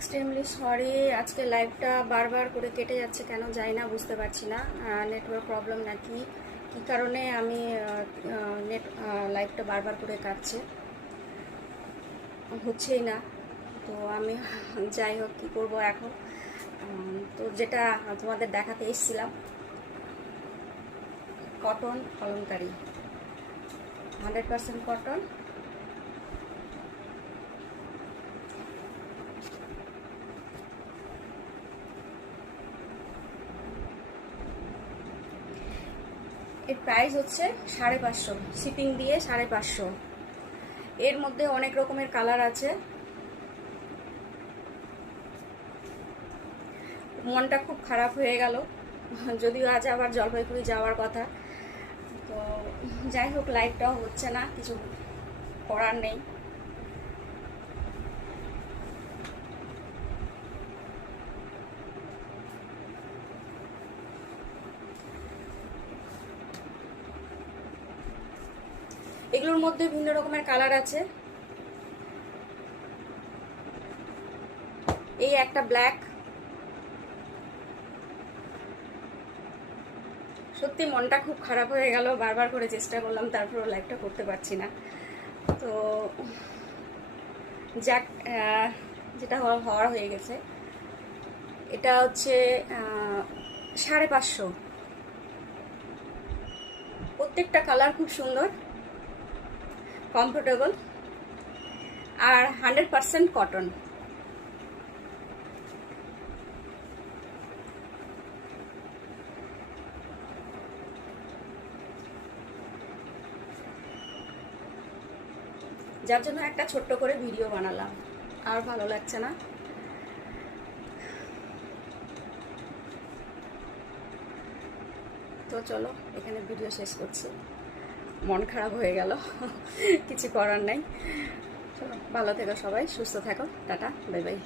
Extremely sorry, আজকে লাইভটা বারবার করে কেটে যাচ্ছে কেন জানি না, বুঝতে পারছি না নেটওয়ার্ক প্রবলেম নাকি কী কারণে আমি লাইভটা বারবার করে কাটছে, হচ্ছেই না। তো আমি যাই হোক কী করবো এখন। তো যেটা তোমাদের দেখাতে এসেছিলাম, কটন কলমকারি, 100% কটন। এর প্রাইস হচ্ছে 550, শিপিং দিয়ে 550। এর মধ্যে অনেক রকমের কালার আছে। মনটা খুব খারাপ হয়ে গেল, যদিও আজ আবার জলপাইগুড়ি যাওয়ার কথা। তো যাই হোক, লাইভটাও হচ্ছে না, কিছু করার নেই। এগুলোর মধ্যে ভিন্ন রকমের কালার আছে। এই একটা ব্ল্যাক, সত্যি মনটা খুব খারাপ হয়ে গেল, বারবার করে চেষ্টা করলাম, তারপরেও লাইভটা করতে পারছি না। তো যাক, যেটা হওয়ার হয়ে গেছে। এটা হচ্ছে 550। প্রত্যেকটা কালার খুব সুন্দর, কমফোর্টেবল, আর 100% কটন। যার জন্য একটা ছোট্ট করে ভিডিও বানালাম, আর ভালো লাগছে না। তো চলো, এখানে ভিডিও শেষ করছি, মন খারাপ হয়ে গেল, কিছু করার নাই। চলো, ভালো থেকো সবাই, সুস্থ থাকো, টাটা, বাই বাই।